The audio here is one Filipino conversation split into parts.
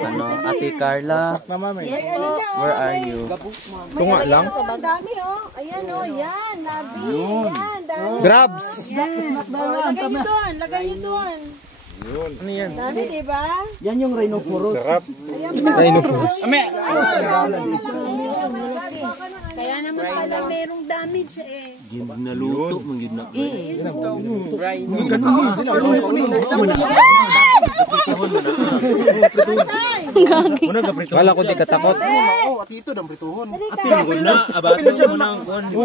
Ano, Ate Carla, where are you? Tunga lang. Ang dami oh. Ayan oh, yan. Nabi. Yan, dami. Grabs! Lagay nyo doon, lagay nyo doon. Ano yan? Dami, diba? Yan yung rhinoceros. Sarap. Rhinoceros. Ame! Kaya naman pala merong damage eh. Naluto, manggid na. Wala ko di katakot. Oo, at ito, dang prituhon. Apil na, abatod mo na.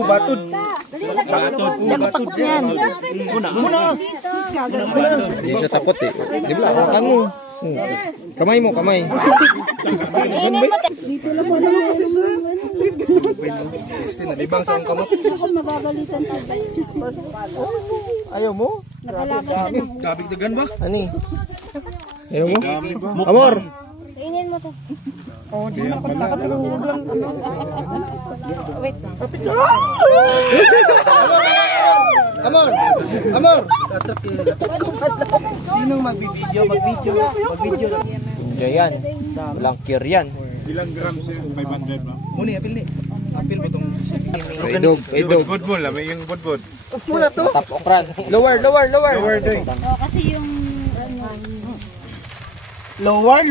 Batod. Nakatakot yan. Hindi siya takot eh. Di ba? Hawakan mo. Kamay mo, kamay. Dito lang mo. Nalibang sa ang kamot. Mababalitan tayo. Ayaw mo? Nakalaban siya ng Gabig dagan ba? Ani? Ayaw mo? Amor! Kainin mo to. Wait. Amor! Amor! Sinong magbibideo? Magbideo. Yan. Langkir yan. Ilang grams yun? 500 ba? Muni, apil ni. Apil ba itong... Idog, idog. Budbud mo lang, may yung budbud. Muna to. Tap okran. Lower, lower, lower. Lower day. Oh, kasi yung Lower.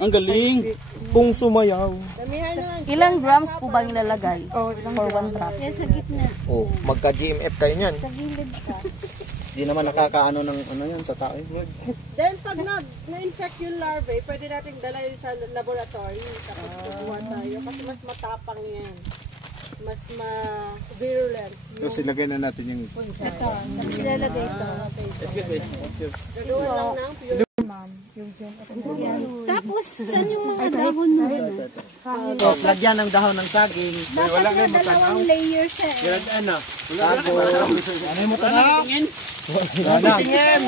Ang galing. Kung sumayaw. Ilang grams po ba yung lalagay? For one drop? yan sa gitna. Oh, magka-GMF tayo niyan. Sa gilid ka. Di naman nakakaano ng ano yan sa tao. Then pag na-infect yung larvae, pwede nating dala yun sa laboratory. Tapos kukuha tayo. Kasi mas matapang yan. Mas ma-virulent. Tapos ilagay na natin yung... Ito, ilalagay ito. Gagawa lang ng pure. Tapos, saan yung mga dahon mo? So, lagyan ng dahon ng saging. Wala na yung Dalawang layer siya eh. Kailan na? Tago. Ano mo ito na? Tingin. Tingin.